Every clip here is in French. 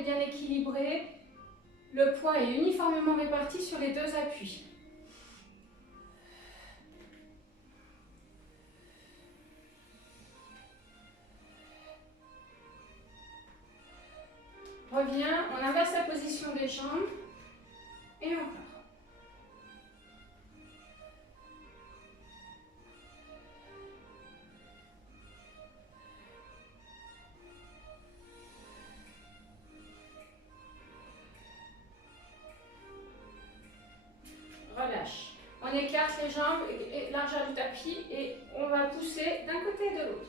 est bien équilibrée. Le poids est uniformément réparti sur les deux appuis. Reviens, on inverse la position des jambes et on part. Relâche. On écarte les jambes et largeur du tapis et on va pousser d'un côté et de l'autre.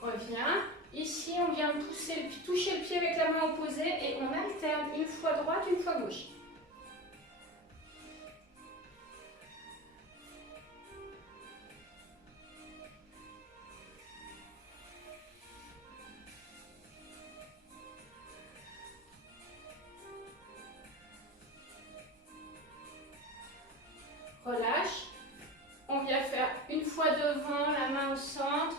Reviens. Ici, on vient pousser, toucher le pied avec la main opposée et on alterne une fois droite, une fois gauche. Relâche. On vient faire une fois devant, la main au centre,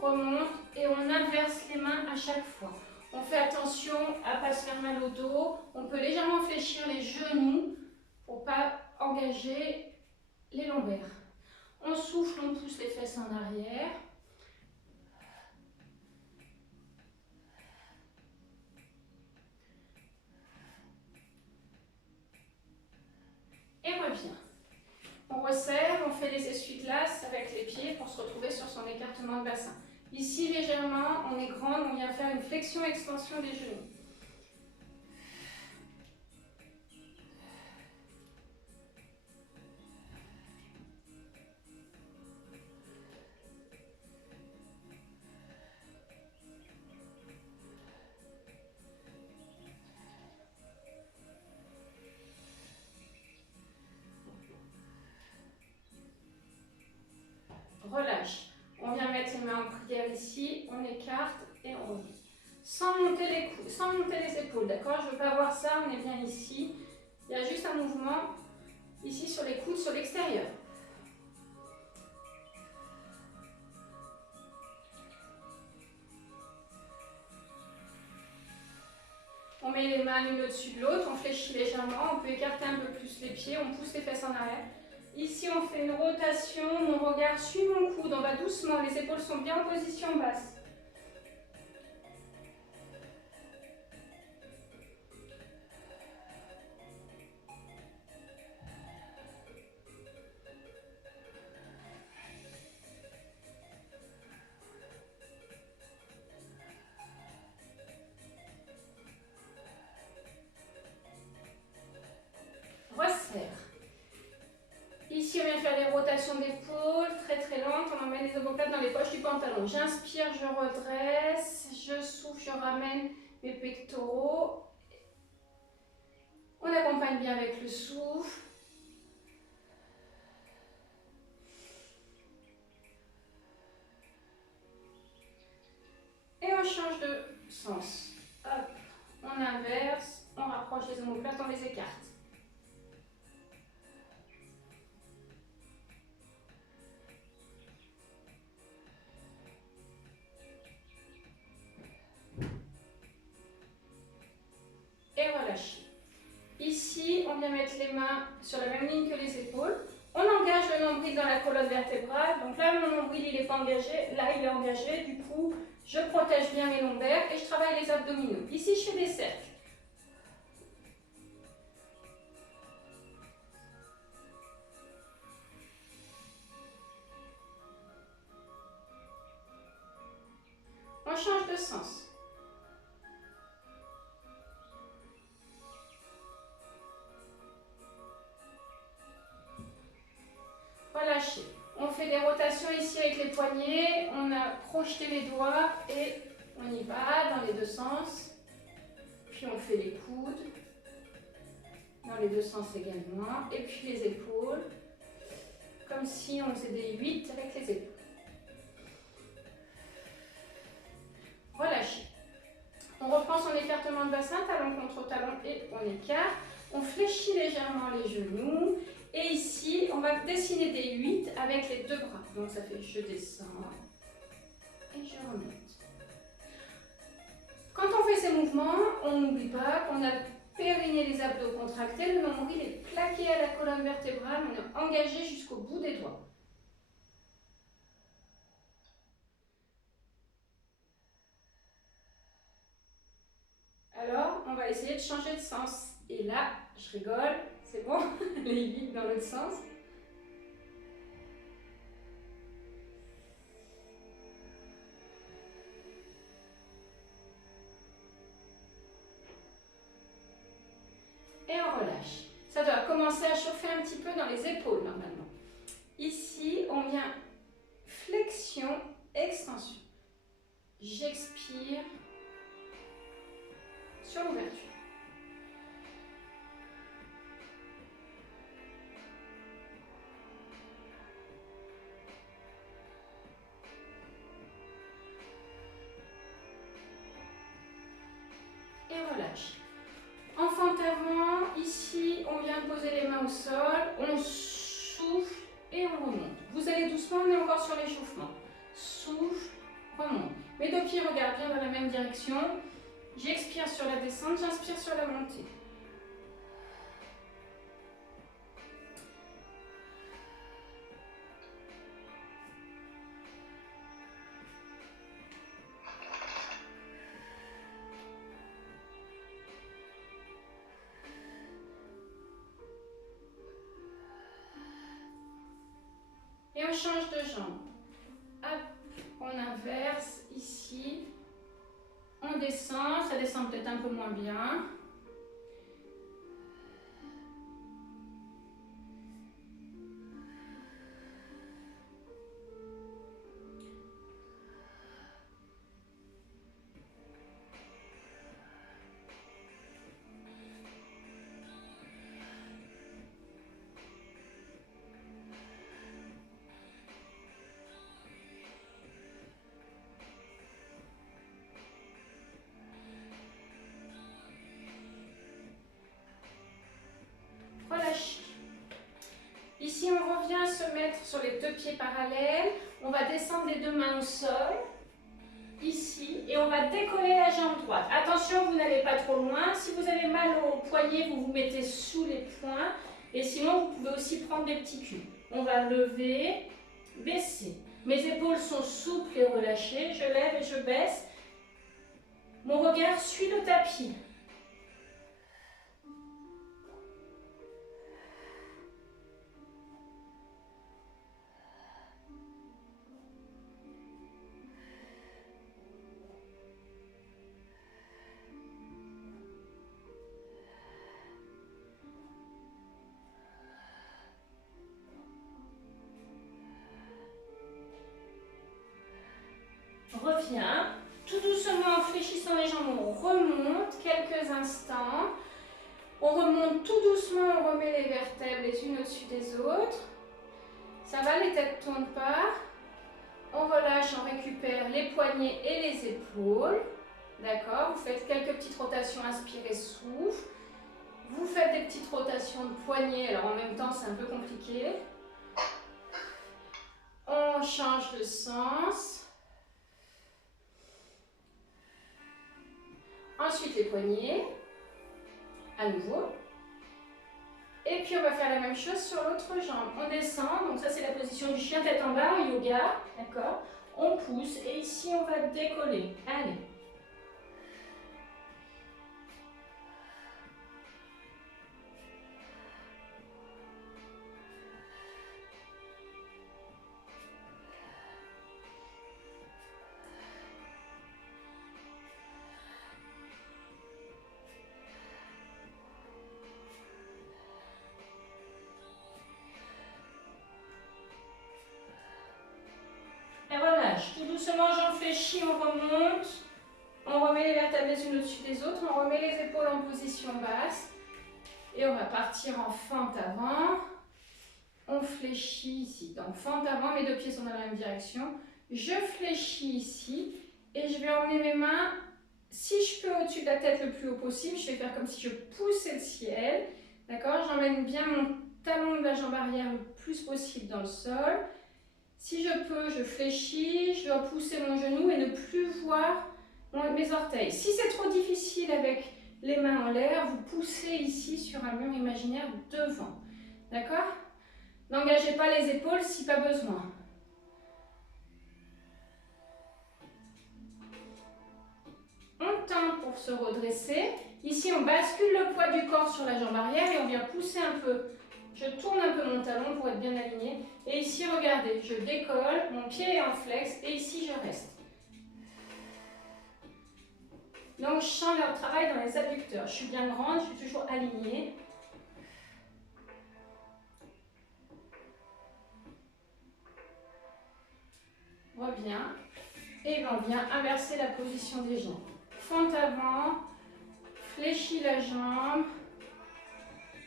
remonte et on inverse les mains à chaque fois. On fait attention à ne pas se faire mal au dos. On peut légèrement fléchir les genoux pour ne pas engager les lombaires. On souffle, on pousse les fesses en arrière. Et revient. On resserre, on fait les essuie-glaces avec les pieds pour se retrouver sur son écartement de bassin. Ici, légèrement, on est grande, on vient faire une flexion-extension des genoux. Relâche. On vient mettre les mains en prière ici, on écarte et on revient. Sans monter les coudes, sans monter les épaules, d'accord? Je ne veux pas voir ça, on est bien ici. Il y a juste un mouvement ici sur les coudes, sur l'extérieur. On met les mains l'une au-dessus de l'autre, on fléchit légèrement, on peut écarter un peu plus les pieds, on pousse les fesses en arrière. Ici, on fait une rotation, mon regard suit mon coude, on va doucement, les épaules sont bien en position basse. Resserre. Ici, on vient faire les rotations d'épaules, très très lentes. On emmène les omoplates dans les poches du pantalon. J'inspire, je redresse, je souffle, je ramène mes pectoraux. On accompagne bien avec le souffle. Et on change de sens. Hop, on inverse, on rapproche les omoplates, on les écarte. Et relâcher. Ici, on vient mettre les mains sur la même ligne que les épaules. On engage le nombril dans la colonne vertébrale. Donc là, mon nombril, il n'est pas engagé. Là, il est engagé. Du coup, je protège bien mes lombaires et je travaille les abdominaux. Ici, je fais des cercles. On change de sens. Relâchez. On fait des rotations ici avec les poignets. On a projeté les doigts et on y va dans les deux sens. Puis on fait les coudes. Dans les deux sens également. Et puis les épaules. Comme si on faisait des 8 avec les épaules. Relâchez. On reprend son écartement de bassin, talon contre talon et on écarte. On fléchit légèrement les genoux Et ici, on va dessiner des 8 avec les 2 bras. Donc ça fait je descends et je remonte. Quand on fait ces mouvements, on n'oublie pas qu'on a le périnée, les abdos contractés, le nombril est plaqué à la colonne vertébrale, on est engagé jusqu'au bout des doigts. Alors, on va essayer de changer de sens. Et là, je rigole, c'est bon, les 8 dans l'autre sens. Et on relâche. Ça doit commencer à chauffer un petit peu dans les épaules normalement. Ici, on vient flexion, extension. J'expire sur l'ouverture. Et relâche. Enfant avant, ici, on vient poser les mains au sol, on souffle et on remonte. Vous allez doucement, on est encore sur l'échauffement. Souffle, remonte. Mes 2 pieds regardent bien dans la même direction. J'expire sur la descente, j'inspire sur la montée. Et on change de jambe. Hop, on inverse ici. On descend, ça descend peut-être un peu moins bien. Relâche. Ici, on revient se mettre sur les 2 pieds parallèles. On va descendre les 2 mains au sol. Ici. Et on va décoller la jambe droite. Attention, vous n'allez pas trop loin. Si vous avez mal au poignet, vous vous mettez sous les poings. Et sinon, vous pouvez aussi prendre des petits culs. On va lever, baisser. Mes épaules sont souples et relâchées. Je lève et je baisse. Mon regard suit le tapis. Reviens, tout doucement en fléchissant les jambes, on remonte quelques instants. On remonte tout doucement, on remet les vertèbres les unes au-dessus des autres. Ça va, les têtes ne tournent pas. On relâche, on récupère les poignets et les épaules. D'accord, vous faites quelques petites rotations, inspirez, souffle. Vous faites des petites rotations de poignets, alors en même temps c'est un peu compliqué. On change de sens. Ensuite les poignets, à nouveau. Et puis on va faire la même chose sur l'autre jambe. On descend, donc ça c'est la position du chien tête en bas, en yoga, d'accord. On pousse et ici on va décoller. Allez. Et relâche. Tout doucement, j'en fléchis, on remonte. On remet les vertèbres les unes au-dessus des autres. On remet les épaules en position basse. Et on va partir en fente avant. On fléchit ici. Donc fente avant, mes 2 pieds sont dans la même direction. Je fléchis ici. Et je vais emmener mes mains, si je peux, au-dessus de la tête le plus haut possible. Je vais faire comme si je poussais le ciel. D'accord? J'emmène bien mon talon de la jambe arrière le plus possible dans le sol. Si je peux, je fléchis, je dois pousser mon genou et ne plus voir mes orteils. Si c'est trop difficile avec les mains en l'air, vous poussez ici sur un mur imaginaire devant. D'accord? N'engagez pas les épaules si pas besoin. On tente pour se redresser. Ici, on bascule le poids du corps sur la jambe arrière et on vient pousser un peu. Je tourne un peu mon talon pour être bien aligné. Et ici, regardez, je décolle, mon pied est en flex et ici, je reste. Donc, je sens leur travail dans les adducteurs. Je suis bien grande, je suis toujours alignée. Reviens. Et on vient inverser la position des jambes. Fente avant, fléchis la jambe,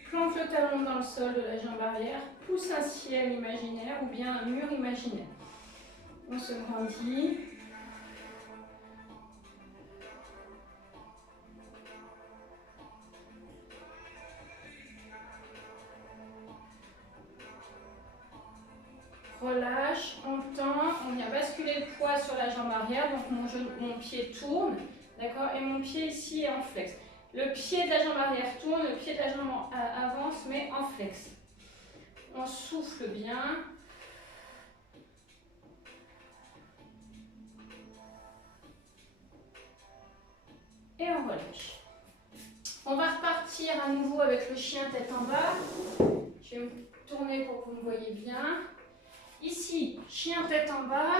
plante le talon dans le sol de la jambe arrière, pousse un ciel imaginaire ou bien un mur imaginaire. On se grandit. Relâche, on tend, on vient basculer le poids sur la jambe arrière, donc mon pied tourne, d'accord, et mon pied ici est en flex. Le pied de la jambe arrière tourne, le pied de la jambe avance, mais en flex. On souffle bien. Et on relâche. On va repartir à nouveau avec le chien tête en bas. Je vais me tourner pour que vous me voyez bien. Ici, chien tête en bas.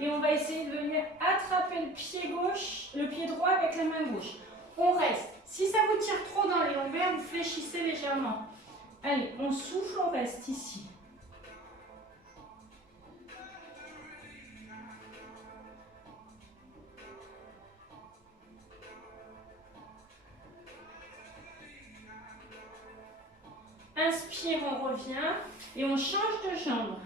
Et on va essayer de venir attraper le pied gauche, le pied droit avec la main gauche. On reste. Si ça vous tire trop dans les lombaires, vous fléchissez légèrement. Allez, on souffle, on reste ici. Inspire, on revient et on change de jambe.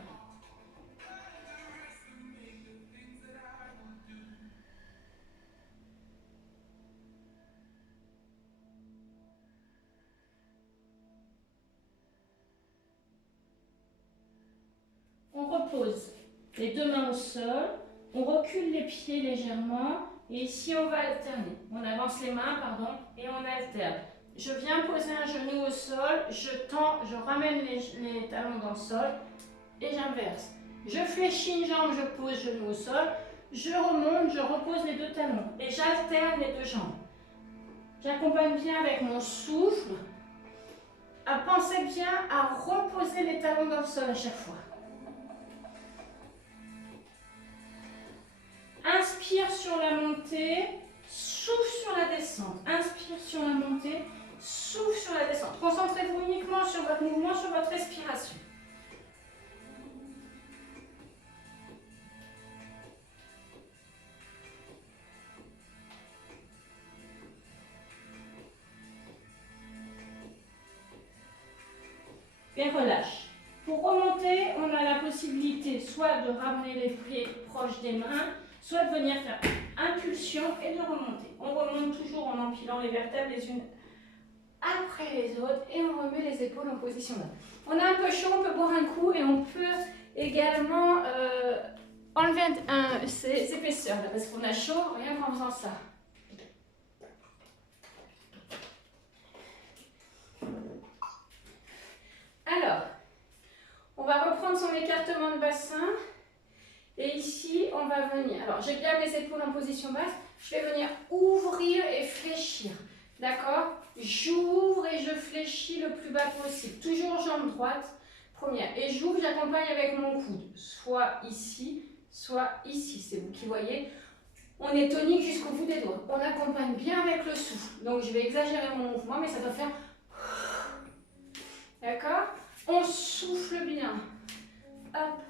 On repose les deux mains au sol, on recule les pieds légèrement et ici on va alterner. On avance les mains, pardon, et on alterne. Je viens poser un genou au sol, je tends, je ramène les talons dans le sol et j'inverse. Je fléchis une jambe, je pose genou au sol, je remonte, je repose les deux talons et j'alterne les deux jambes. J'accompagne bien avec mon souffle. Pensez bien à reposer les talons dans le sol à chaque fois. Inspire sur la montée, souffle sur la descente. Inspire sur la montée, souffle sur la descente. Concentrez-vous uniquement sur votre mouvement, sur votre respiration. Et relâche. Pour remonter, on a la possibilité soit de ramener les pieds proches des mains, soit de venir faire impulsion et de remonter. On remonte toujours en empilant les vertèbres les unes après les autres et on remet les épaules en position là. On a un peu chaud, on peut boire un coup et on peut également enlever ces épaisseurs là, parce qu'on a chaud rien qu'en faisant ça. Alors, on va reprendre son écartement de bassin. Et ici, on va venir. Alors, j'ai bien mes épaules en position basse. Je vais venir ouvrir et fléchir. D'accord? J'ouvre et je fléchis le plus bas possible. Toujours jambe droite, première. Et j'ouvre, j'accompagne avec mon coude. Soit ici, c'est vous qui voyez. On est tonique jusqu'au bout des doigts. On accompagne bien avec le souffle. Donc, je vais exagérer mon mouvement, mais ça doit faire... D'accord? On souffle bien. Hop.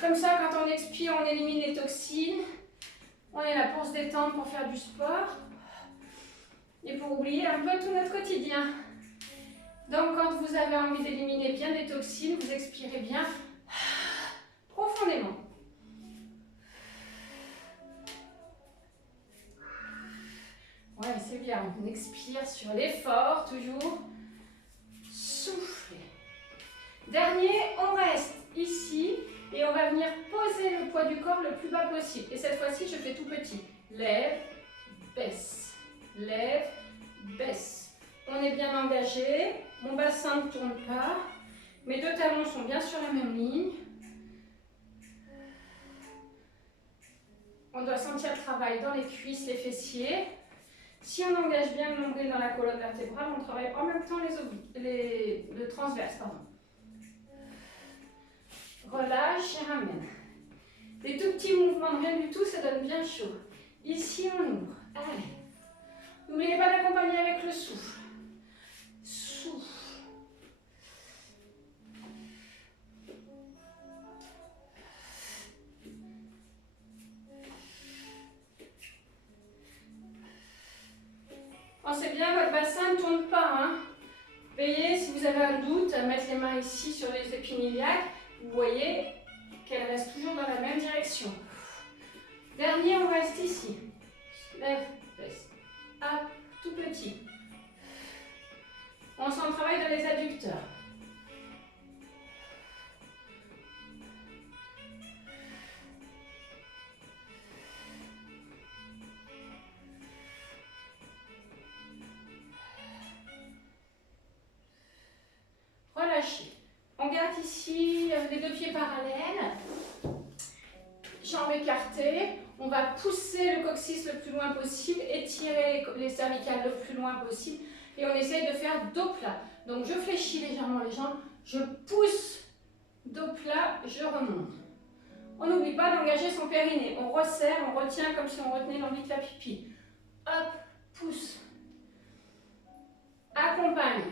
Comme ça, quand on expire, on élimine les toxines. On est là pour se détendre, pour faire du sport. Et pour oublier un peu tout notre quotidien. Donc, quand vous avez envie d'éliminer bien des toxines, vous expirez bien profondément. Ouais, c'est bien. On expire sur l'effort, toujours. Dernier, on reste ici et on va venir poser le poids du corps le plus bas possible. Et cette fois-ci, je fais tout petit. Lève, baisse, lève, baisse. On est bien engagé, mon bassin ne tourne pas, mes deux talons sont bien sur la même ligne. On doit sentir le travail dans les cuisses, les fessiers. Si on engage bien le nombril dans la colonne vertébrale, on travaille en même temps le transverse. Pardon. Relâche et ramène. Des tout petits mouvements, rien du tout, ça donne bien chaud. Ici, on ouvre. Allez. N'oubliez pas d'accompagner avec le souffle. Souffle. Pensez bien, votre bassin ne tourne pas. Hein. Veillez, si vous avez un doute, à mettre les mains ici sur les épines iliaques. Vous voyez qu'elles restent toujours dans la même direction. Dernier, on reste ici. Lève, baisse. Hop, tout petit. On sent le travail dans les adducteurs. Relâchez. On garde ici les deux pieds parallèles. Jambes écartées. On va pousser le coccyx le plus loin possible, étirer les cervicales le plus loin possible. Et on essaye de faire dos plat. Donc je fléchis légèrement les jambes, je pousse dos plat, je remonte. On n'oublie pas d'engager son périnée. On resserre, on retient comme si on retenait l'envie de la pipi. Hop, pousse. Accompagne.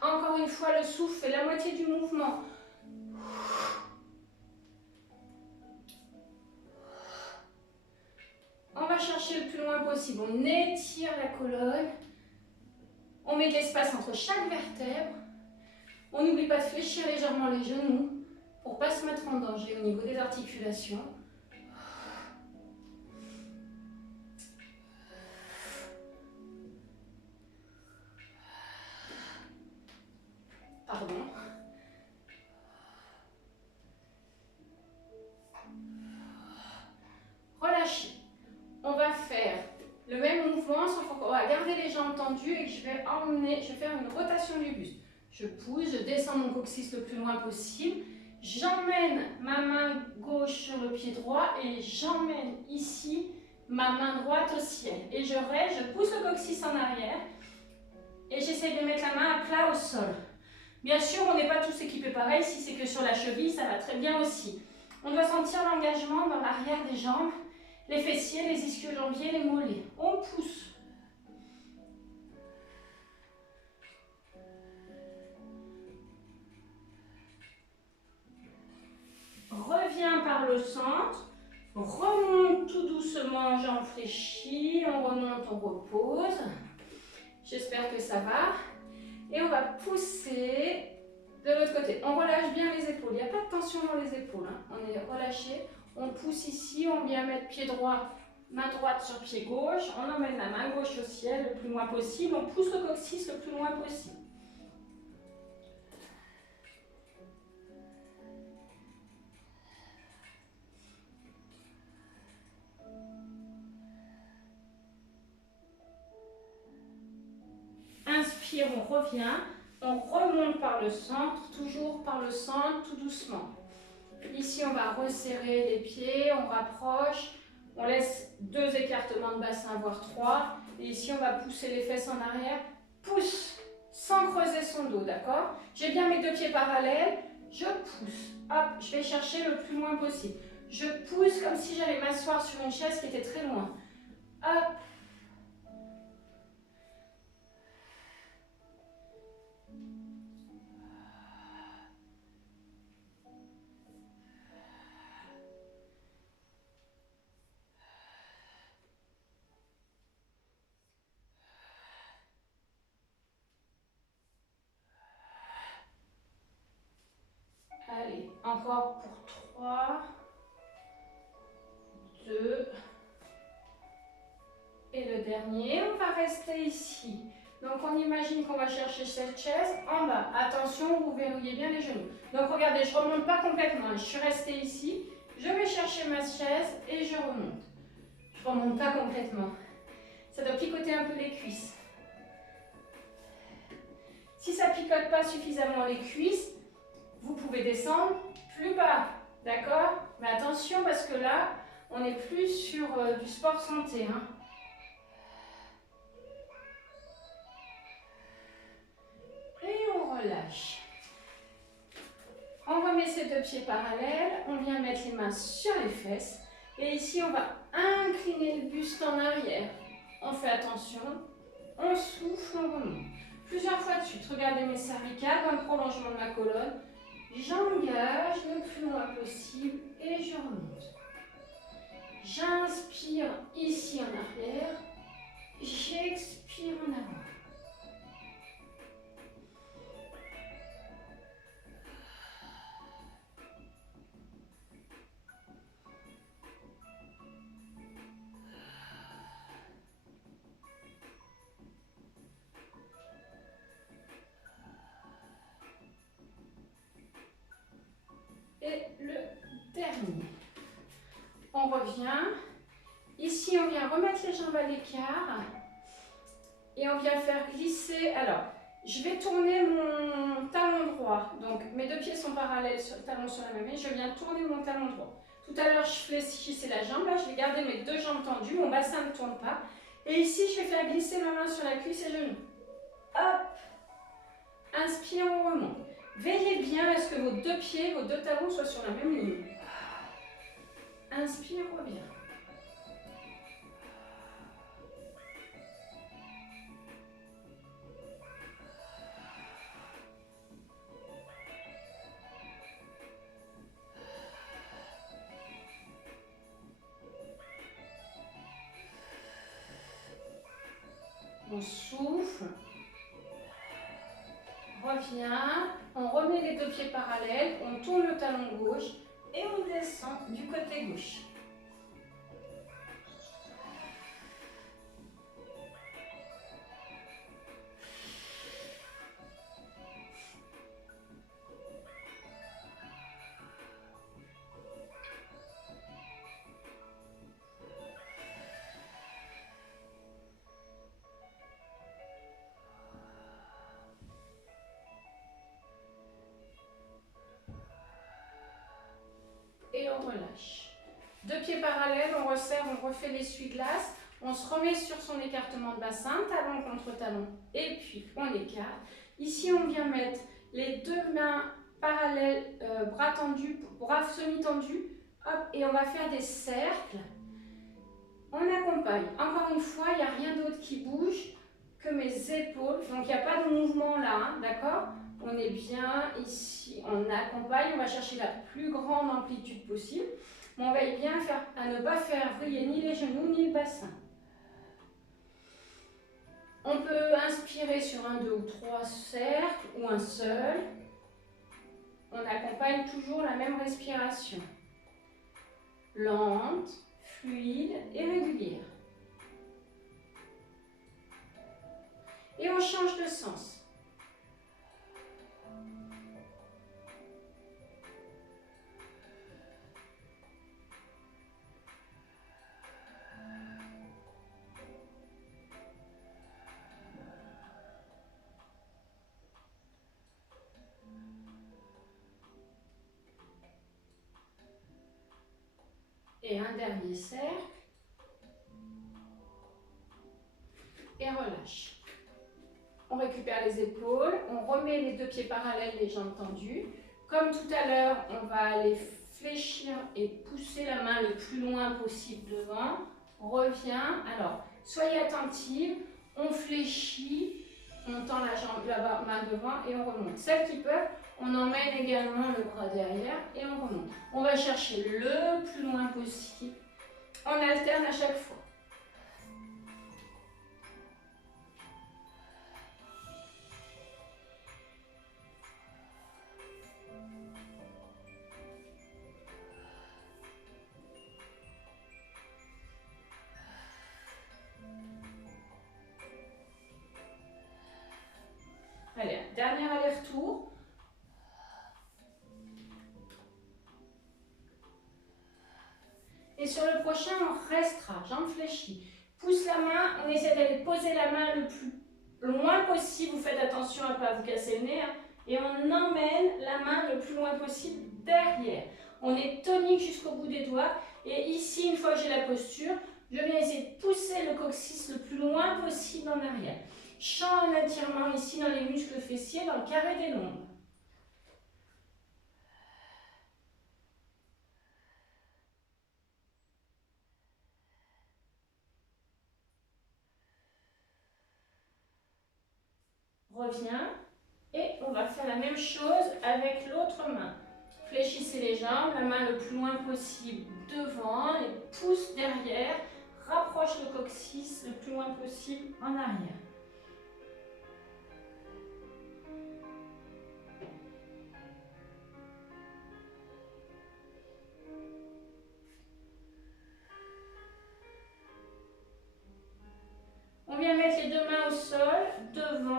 Encore une fois, le souffle fait la moitié du mouvement. On va chercher le plus loin possible. On étire la colonne. On met de l'espace entre chaque vertèbre. On n'oublie pas de fléchir légèrement les genoux pour ne pas se mettre en danger au niveau des articulations. Pardon. Relâchez. On va faire le même mouvement, sauf qu'on va garder les jambes tendues et que je vais faire une rotation du buste. Je pousse, je descends mon coccyx le plus loin possible. J'emmène ma main gauche sur le pied droit et j'emmène ici ma main droite au ciel. Et je reste, je pousse le coccyx en arrière et j'essaie de mettre la main à plat au sol. Bien sûr, on n'est pas tous équipés pareil. Si c'est que sur la cheville, ça va très bien aussi. On doit sentir l'engagement dans l'arrière des jambes, les fessiers, les ischio-jambiers, les mollets. On pousse. Reviens par le centre. Remonte tout doucement, jambes fléchies. On remonte, on repose. J'espère que ça va. Et on va pousser de l'autre côté. On relâche bien les épaules. Il n'y a pas de tension dans les épaules. Hein. On est relâché. On pousse ici. On vient mettre pied droit, main droite sur pied gauche. On emmène la main gauche au ciel le plus loin possible. On pousse le coccyx le plus loin possible. Inspire, on revient. On remonte par le centre, toujours par le centre, tout doucement. Ici, on va resserrer les pieds, on rapproche. On laisse 2 écartements de bassin, voire 3. Et ici, on va pousser les fesses en arrière. Pousse, sans creuser son dos, d'accord? J'ai bien mes 2 pieds parallèles. Je pousse. Hop, je vais chercher le plus loin possible. Je pousse comme si j'allais m'asseoir sur une chaise qui était très loin. Hop. Allez, encore pour 3, 2, et le dernier, on va rester ici. Donc on imagine qu'on va chercher cette chaise en bas. Attention, vous verrouillez bien les genoux. Donc regardez, je ne remonte pas complètement. Je suis restée ici. Je vais chercher ma chaise et je remonte. Je ne remonte pas complètement. Ça doit picoter un peu les cuisses. Si ça ne picote pas suffisamment les cuisses, vous pouvez descendre plus bas. D'accord? Mais attention parce que là, on n'est plus sur du sport santé. Hein. Et on relâche. On remet ces deux pieds parallèles. On vient mettre les mains sur les fesses. Et ici, on va incliner le buste en arrière. On fait attention. On souffle, on remonte. Plusieurs fois de suite. Regardez mes cervicales, comme prolongement de ma colonne. J'engage le plus loin possible et je remonte. J'inspire ici en arrière. J'expire en avant. Et le dernier. On revient. Ici, on vient remettre les jambes à l'écart. Et on vient faire glisser. Alors, je vais tourner mon talon droit. Donc, mes deux pieds sont parallèles, sur le talon sur la même main. Je viens tourner mon talon droit. Tout à l'heure, je fléchissais la jambe. Là, je vais garder mes deux jambes tendues. Mon bassin ne tourne pas. Et ici, je vais faire glisser ma main sur la cuisse et genou. Hop. Inspire, on remonte. Veillez bien à ce que vos deux pieds, vos deux talons soient sur la même ligne. Inspire, reviens. On souffle. Revient. On remet les deux pieds parallèles. On tourne le talon gauche. Et on descend du côté gauche. Et on relâche. Deux pieds parallèles, on resserre, on refait l'essuie-glace. On se remet sur son écartement de bassin, talon contre talon, et puis on écarte. Ici, on vient mettre les deux mains parallèles, bras tendus, bras semi-tendus, hop, et on va faire des cercles. On accompagne. Encore une fois, il n'y a rien d'autre qui bouge que mes épaules. Donc, il n'y a pas de mouvement là, hein, d'accord? On est bien ici, on accompagne, on va chercher la plus grande amplitude possible. Mais on veille bien à ne pas faire vriller ni les genoux ni le bassin. On peut inspirer sur un, deux ou trois cercles ou un seul. On accompagne toujours la même respiration. Lente, fluide et régulière. Et on change de sens. Et un dernier cercle. Et relâche. On récupère les épaules, on remet les deux pieds parallèles, les jambes tendues. Comme tout à l'heure, on va aller fléchir et pousser la main le plus loin possible devant. Revient. Alors, soyez attentive. On fléchit, on tend la main devant et on remonte. Celles qui peuvent, on emmène également le bras derrière et on remonte. On va chercher le plus loin possible. On alterne à chaque fois. Et sur le prochain, on restera, jambes fléchies. Pousse la main, on essaie d'aller poser la main le plus loin possible. Vous faites attention à ne pas vous casser le nez. Hein, et on emmène la main le plus loin possible derrière. On est tonique jusqu'au bout des doigts. Et ici, une fois que j'ai la posture, je viens essayer de pousser le coccyx le plus loin possible en arrière. Je sens un étirement ici dans les muscles fessiers, dans le carré des lombes. Reviens et on va faire la même chose avec l'autre main. Fléchissez les jambes, la main le plus loin possible devant, les pouces derrière, rapproche le coccyx le plus loin possible en arrière. On vient mettre les deux mains au sol, devant.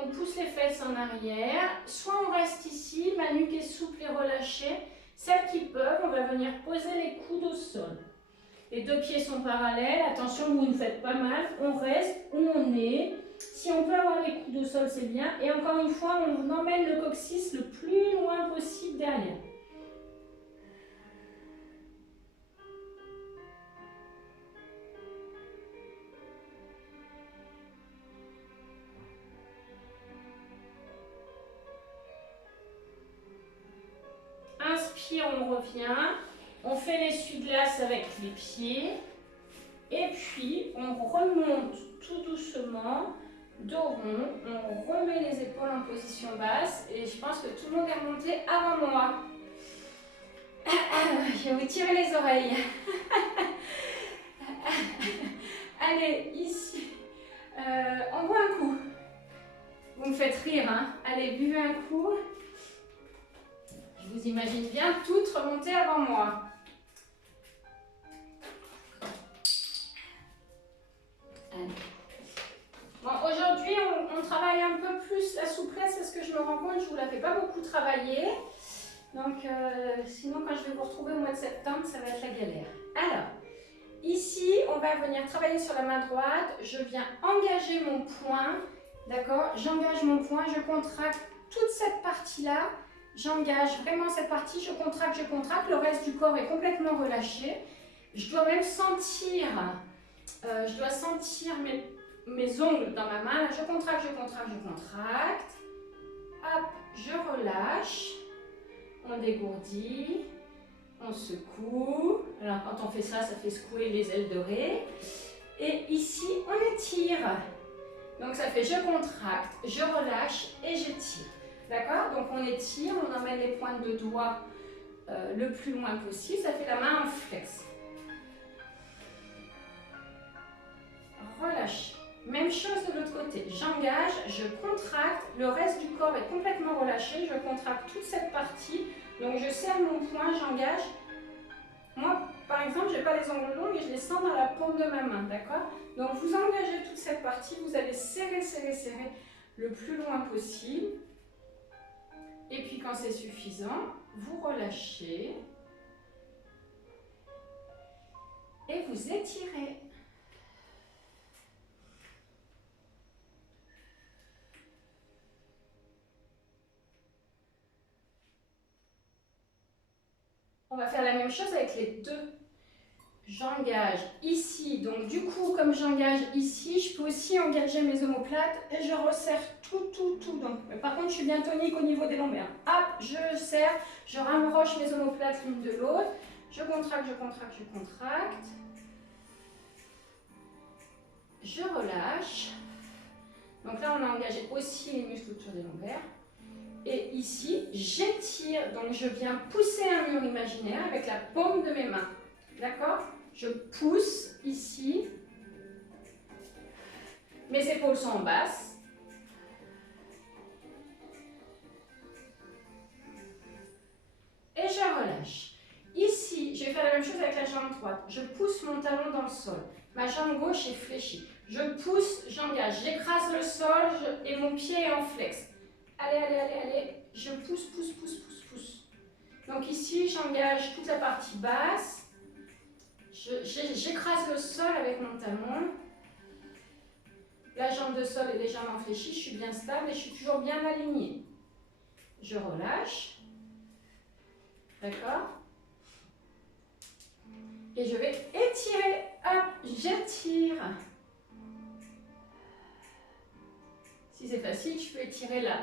On pousse les fesses en arrière, soit on reste ici, ma nuque est souple et relâchée. Celles qui peuvent, on va venir poser les coudes au sol. Les deux pieds sont parallèles, attention vous ne faites pas mal, on reste où on est. Si on peut avoir les coudes au sol, c'est bien. Et encore une fois, on emmène le coccyx le plus loin possible derrière. Inspire, on revient, on fait l'essuie-glace avec les pieds et puis on remonte tout doucement, dos rond, on remet les épaules en position basse et je pense que tout le monde est remonté avant moi. Je vais vous tirer les oreilles. Allez, ici, on boit un coup. Vous me faites rire, hein? Allez, buvez un coup. Je vous imagine bien toutes remonter avant moi. Bon, aujourd'hui, on travaille un peu plus la souplesse parce que je me rends compte que je ne vous la fais pas beaucoup travailler. Donc, sinon, quand je vais vous retrouver au mois de septembre, ça va être la galère. Alors, ici, on va venir travailler sur la main droite. Je viens engager mon poing. D'accord? J'engage mon poing, je contracte toute cette partie-là. J'engage vraiment cette partie, je contracte, le reste du corps est complètement relâché. Je dois même sentir, mes ongles dans ma main. Là, je contracte. Hop, je relâche. On dégourdit, on secoue. Alors quand on fait ça, ça fait secouer les ailes dorées. Et ici, on étire. Donc ça fait je contracte, je relâche et je tire. D'accord? Donc on étire, on emmène les pointes de doigts le plus loin possible. Ça fait la main en flex. Relâche. Même chose de l'autre côté. J'engage, je contracte. Le reste du corps est complètement relâché. Je contracte toute cette partie. Donc je serre mon poing, j'engage. Moi, par exemple, je n'ai pas les ongles longs et je les sens dans la paume de ma main. D'accord? Donc vous engagez toute cette partie. Vous allez serrer le plus loin possible. Et puis quand c'est suffisant, vous relâchez et vous étirez. On va faire la même chose avec les deux. J'engage ici, donc du coup, comme j'engage ici, je peux aussi engager mes omoplates et je resserre tout. Donc, par contre, je suis bien tonique au niveau des lombaires. Hop, je serre, je rapproche mes omoplates l'une de l'autre. Je contracte. Je relâche. Donc là, on a engagé aussi les muscles autour des lombaires. Et ici, j'étire, donc je viens pousser un mur imaginaire avec la paume de mes mains. D'accord? Je pousse ici. Mes épaules sont en basse. Et je relâche. Ici, je vais faire la même chose avec la jambe droite. Je pousse mon talon dans le sol. Ma jambe gauche est fléchie. Je pousse, j'engage. J'écrase le sol et mon pied est en flex. Allez. Je pousse. Donc ici, j'engage toute la partie basse. J'écrase le sol avec mon talon. La jambe de sol est légèrement fléchie, je suis bien stable et je suis toujours bien alignée. Je relâche. D'accord? Et je vais étirer. Hop, j'étire. Si c'est facile, je peux étirer là.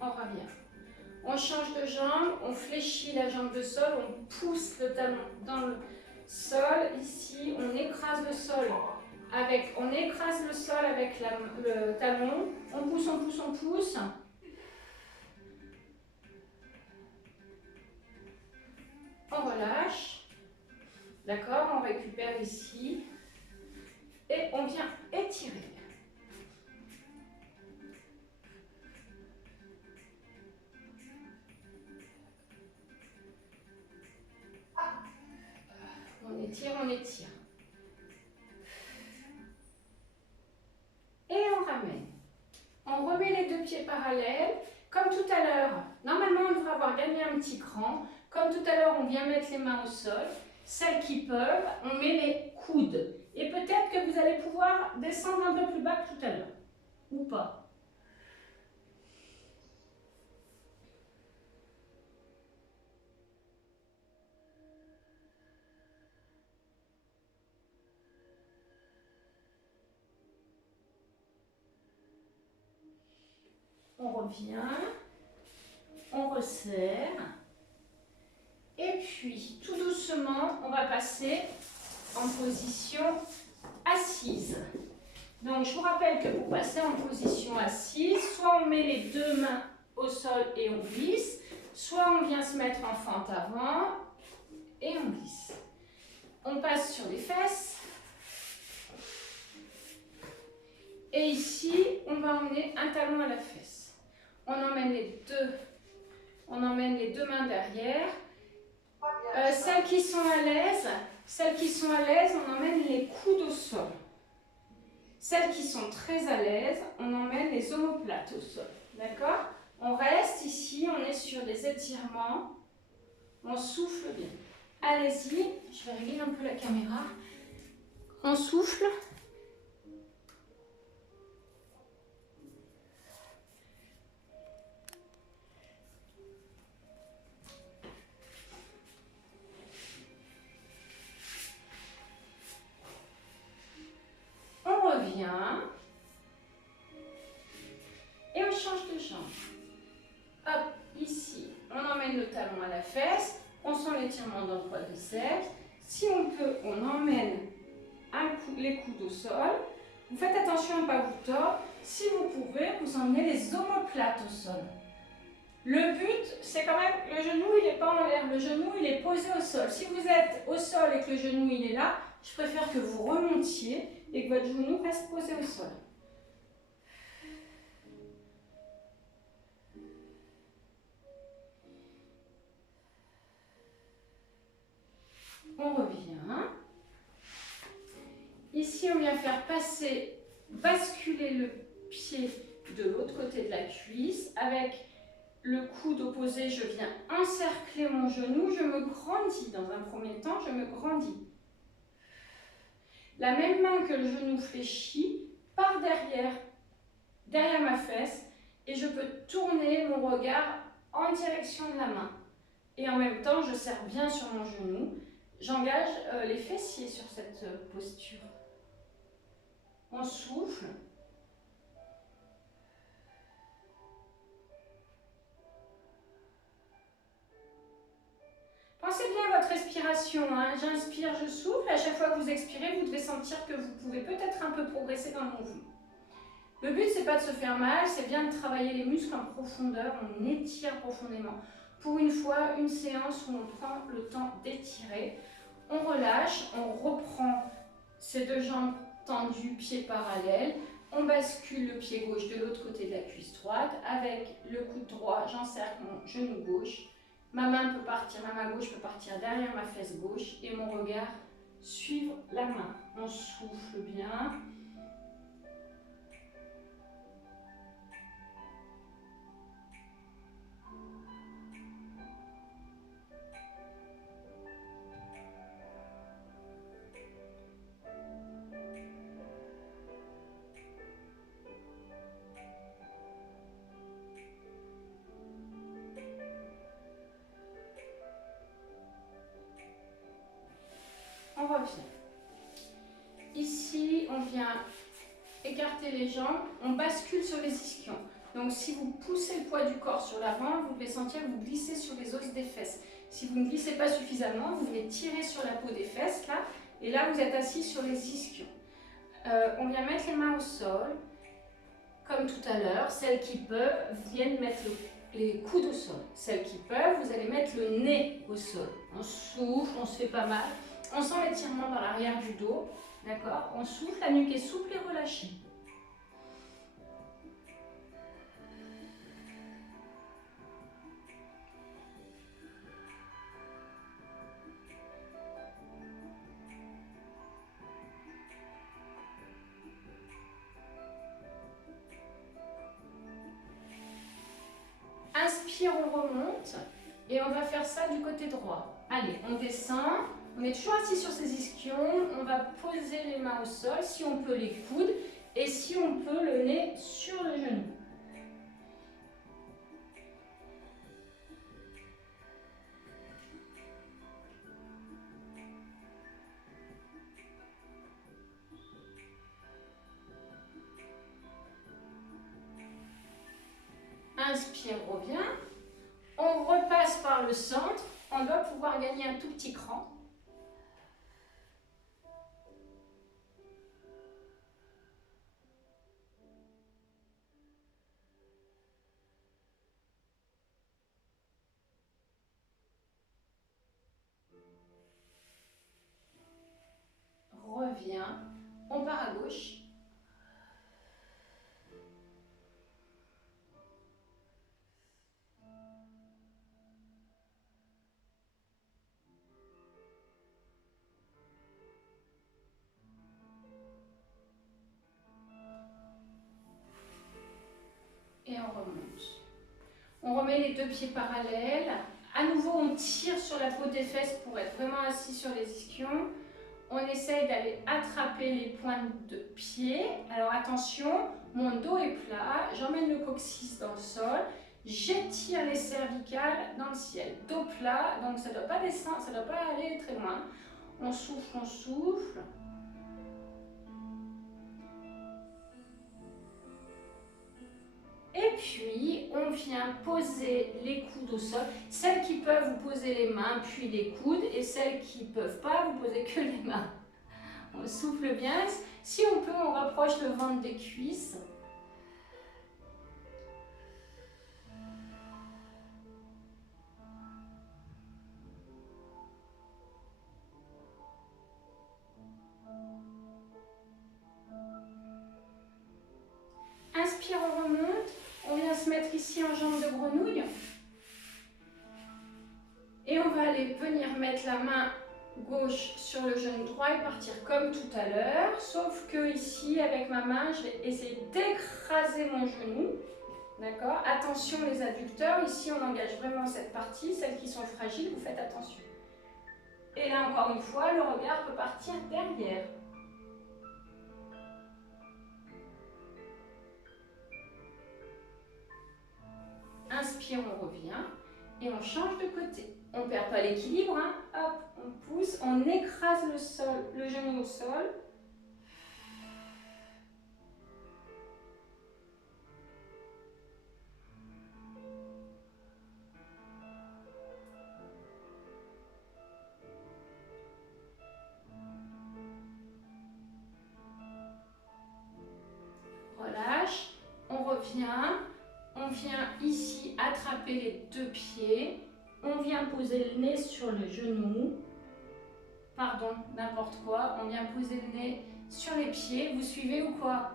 On revient. On change de jambe, on fléchit la jambe de sol, on pousse le talon dans le sol. Ici, on écrase le sol avec, le talon. On pousse, on pousse, on pousse. On relâche. D'accord? On récupère ici. Et on vient étirer. On étire, on étire. Et on ramène. On remet les deux pieds parallèles. Comme tout à l'heure, normalement on devrait avoir gagné un petit cran. Comme tout à l'heure, on vient mettre les mains au sol. Celles qui peuvent, on met les coudes. Et peut-être que vous allez pouvoir descendre un peu plus bas que tout à l'heure. Ou pas. On revient. On resserre. Et puis, tout doucement, on va passer en position assise. Donc, je vous rappelle que pour passer en position assise, soit on met les deux mains au sol et on glisse, soit on vient se mettre en fente avant et on glisse. On passe sur les fesses. Et ici, on va emmener un talon à la fesse. On emmène les deux mains derrière. Celles qui sont à l'aise, on emmène les coudes au sol. Celles qui sont très à l'aise, on emmène les omoplates au sol. D'accord? On reste ici, on est sur des étirements. On souffle bien. Allez-y, je vais régler un peu la caméra. On souffle. On revient. Et on change de jambe. Hop, ici, on emmène le talon à la fesse. On sent l'étirement dans le quadriceps. Si on peut, on emmène les coudes au sol. Vous faites attention à ne pas vous tordre. Si vous pouvez, vous emmenez les omoplates au sol. Le but, c'est quand même, le genou, il n'est pas en l'air. Le genou, il est posé au sol. Si vous êtes au sol et que le genou, il est là, je préfère que vous remontiez et que votre genou reste posé au sol. On revient. Ici, on vient faire basculer le pied de l'autre côté de la cuisse. Avec le coude opposé, je viens encercler mon genou. Je me grandis. Dans un premier temps, je me grandis. La même main que le genou fléchi par derrière ma fesse. Et je peux tourner mon regard en direction de la main. Et en même temps, je serre bien sur mon genou. J'engage les fessiers sur cette posture. On souffle. Pensez bien à votre respiration. Hein. J'inspire, je souffle. À chaque fois que vous expirez, vous devez sentir que vous pouvez peut-être un peu progresser dans le mouvement. Le but, c'est pas de se faire mal, c'est bien de travailler les muscles en profondeur. On étire profondément. Pour une fois, une séance où on prend le temps d'étirer. On relâche, on reprend ces deux jambes tendues, pieds parallèles. On bascule le pied gauche de l'autre côté de la cuisse droite. Avec le coude droit, j'encercle mon genou gauche. Ma main gauche peut partir derrière ma fesse gauche et mon regard suivre la main. On souffle bien. vient écarter les jambes, on bascule sur les ischions. Donc si vous poussez le poids du corps sur l'avant, vous devez sentir que vous glissez sur les os des fesses. Si vous ne glissez pas suffisamment, vous devez tirer sur la peau des fesses, là, et là vous êtes assis sur les ischions. On vient mettre les mains au sol, comme tout à l'heure. Celles qui peuvent viennent mettre les coudes au sol. Celles qui peuvent, vous allez mettre le nez au sol. On souffle, on se fait pas mal. On sent l'étirement dans l'arrière du dos. D'accord? On souffle, la nuque est souple et relâchée. Inspire, on remonte et on va faire ça du côté droit. Allez, on descend, on est toujours assis sur ses ischions, on va poser les mains au sol, si on peut les coudes et si on peut le nez sur le genou. Inspire, revient. On repasse par le centre. On doit pouvoir gagner un tout petit cran. Reviens. On part à gauche. Et on remonte. On remet les deux pieds parallèles. À nouveau, on tire sur la peau des fesses pour être vraiment assis sur les ischions. On essaye d'aller attraper les pointes de pied. Alors attention, mon dos est plat. J'emmène le coccyx dans le sol. J'étire les cervicales dans le ciel. Dos plat, donc ça ne doit pas descendre, ça ne doit pas aller très loin. On souffle, on souffle. Et puis, on vient poser les coudes au sol. Celles qui peuvent, vous posez les mains, puis les coudes. Et celles qui ne peuvent pas, vous posez que les mains. On souffle bien. Si on peut, on rapproche le ventre des cuisses. Inspire, on remonte. On vient se mettre ici en jambe de grenouille. Et on va aller venir mettre la main gauche sur le genou droit et partir comme tout à l'heure. Sauf que ici, avec ma main, je vais essayer d'écraser mon genou. D'accord? Attention les adducteurs. Ici, on engage vraiment cette partie. Celles qui sont fragiles, vous faites attention. Et là, encore une fois, le regard peut partir derrière. Inspire, on revient et on change de côté. On ne perd pas l'équilibre, hein. Hop, on pousse, on écrase le sol, le genou au sol. Relâche, on revient. On vient ici attraper les deux pieds. On vient poser le nez sur le genou. Pardon, n'importe quoi. On vient poser le nez sur les pieds. Vous suivez ou quoi?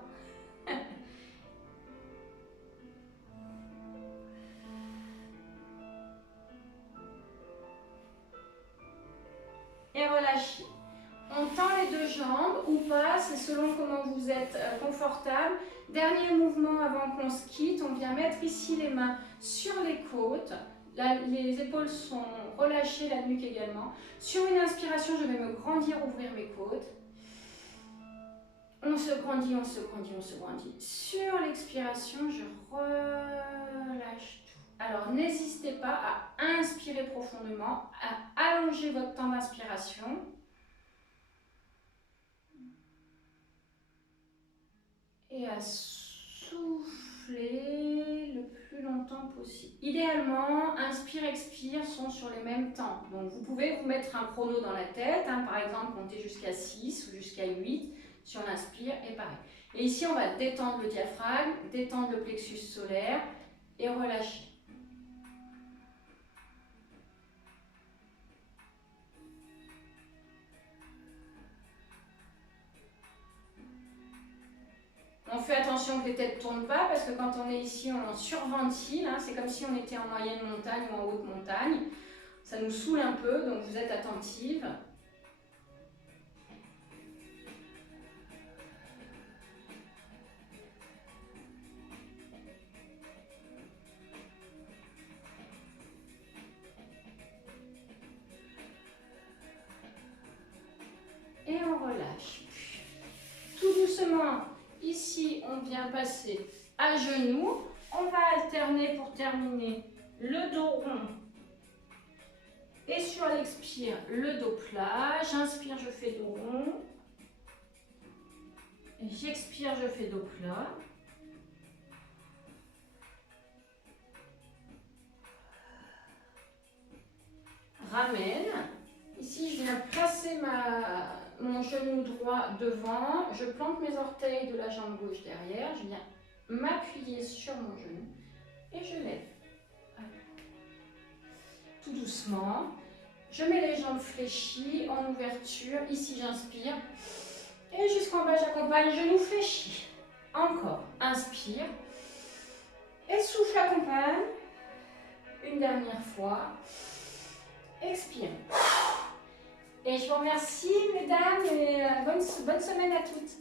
Et relâchez. On tend les deux jambes ou pas, c'est selon comment vous êtes confortable. Dernier mouvement avant qu'on se quitte, on vient mettre ici les mains sur les côtes. Là, les épaules sont relâchées, la nuque également. Sur une inspiration, je vais me grandir, ouvrir mes côtes. On se grandit, on se grandit, on se grandit. Sur l'expiration, je relâche tout. Alors, n'hésitez pas à inspirer profondément, à allonger votre temps d'inspiration. et à souffler le plus longtemps possible. Idéalement, inspire, expire sont sur les mêmes temps. Donc vous pouvez vous mettre un chrono dans la tête, hein, par exemple compter jusqu'à 6 ou jusqu'à 8 si on inspire et pareil. Et ici on va détendre le diaphragme, détendre le plexus solaire et relâcher. On fait attention que les têtes ne tournent pas parce que quand on est ici, on surventile. Hein, c'est comme si on était en moyenne montagne ou en haute montagne. Ça nous saoule un peu, donc vous êtes attentive. Et on relâche. Tout doucement, ici, on vient passer à genoux. On va alterner pour terminer le dos rond. Et sur l'expire, le dos plat. J'inspire, je fais dos rond. Et j'expire, je fais dos plat. Ramène. Ici, je viens placer mon genou droit devant. Je plante mes orteils de la jambe gauche derrière. Je viens m'appuyer sur mon genou et je lève. Tout doucement. Je mets les jambes fléchies en ouverture. Ici, j'inspire. Et jusqu'en bas, j'accompagne, genou fléchi. Encore. Inspire. Et souffle, accompagne. Une dernière fois. Expire. Et je vous remercie, mesdames, et bonne semaine à toutes.